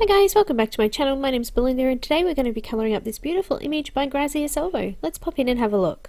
Hi guys, welcome back to my channel. My name's Belinda and today we're going to be colouring up this beautiful image by Grazia Salvo. Let's pop in and have a look.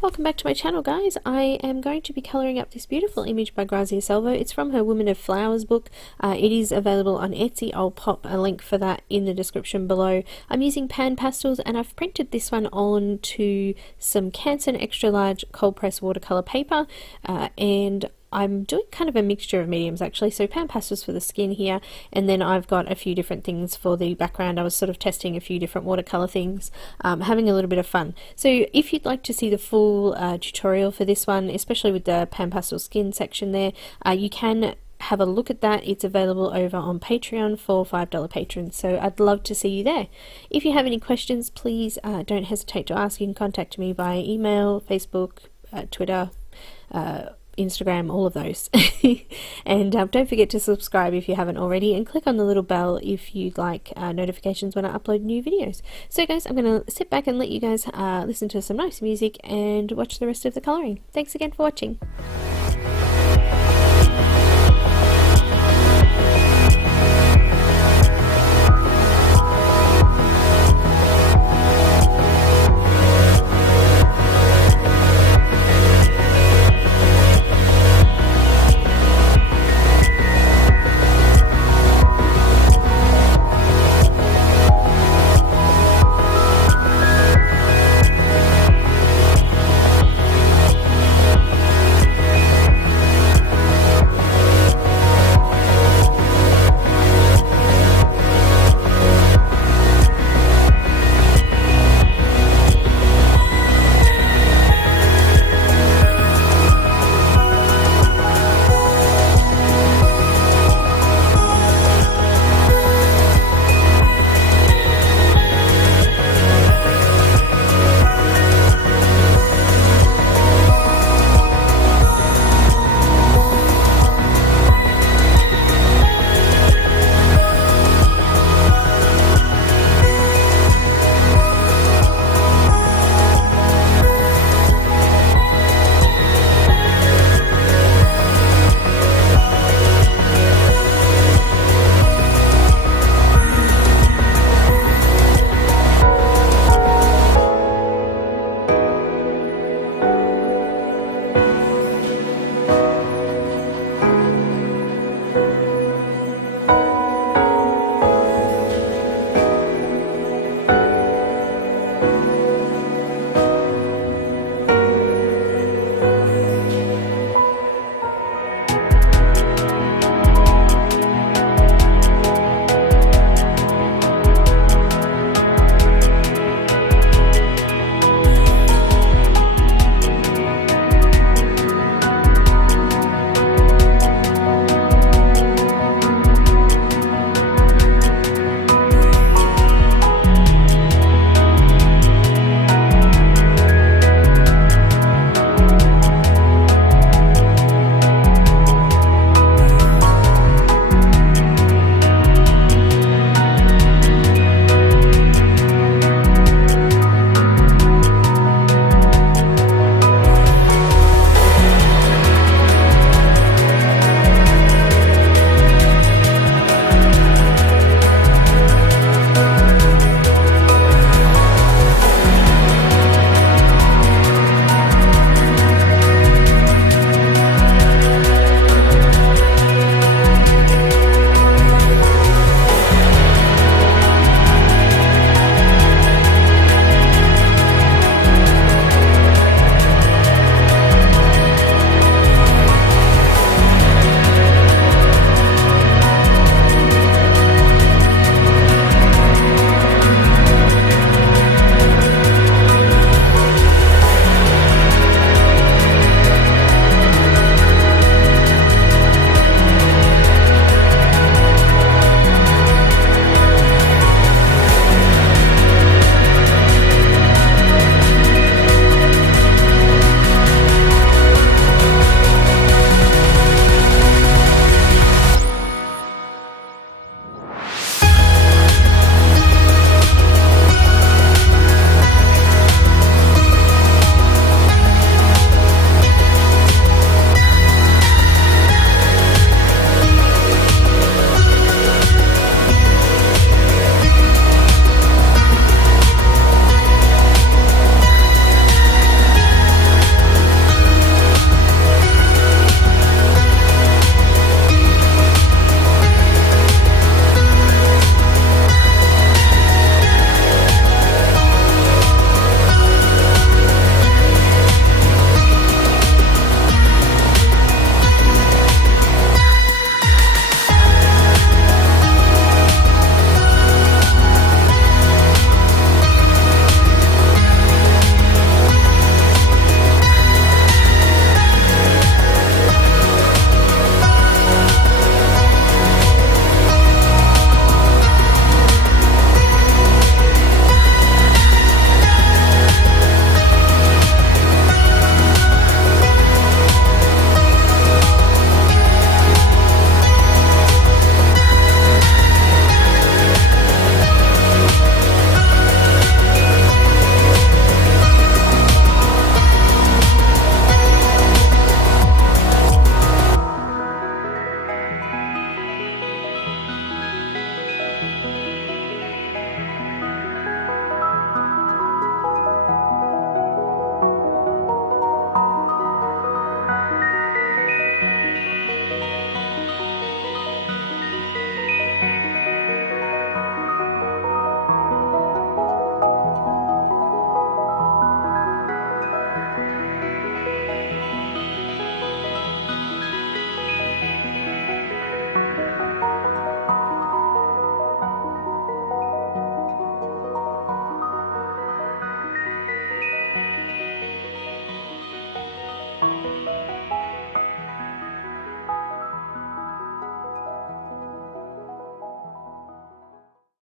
Welcome back to my channel guys. I am going to be colouring up this beautiful image by Grazia Salvo. It's from her Women of Flowers book. It is available on Etsy. I'll pop a link for that in the description below. I'm using pan pastels and I've printed this one on to some Canson extra large cold press watercolour paper and I'm doing kind of a mixture of mediums actually, so pan pastels for the skin here, and then I've got a few different things for the background. I was sort of testing a few different watercolor things, having a little bit of fun. So if you'd like to see the full tutorial for this one, especially with the pan pastel skin section there, you can have a look at that. It's available over on Patreon for $5 patrons, so I'd love to see you there. If you have any questions, please don't hesitate to ask. You can contact me via email, Facebook, Twitter, Instagram, all of those. And don't forget to subscribe if you haven't already, and click on the little bell if you'd like notifications when I upload new videos. So guys, I'm going to sit back and let you guys listen to some nice music and watch the rest of the colouring. Thanks again for watching.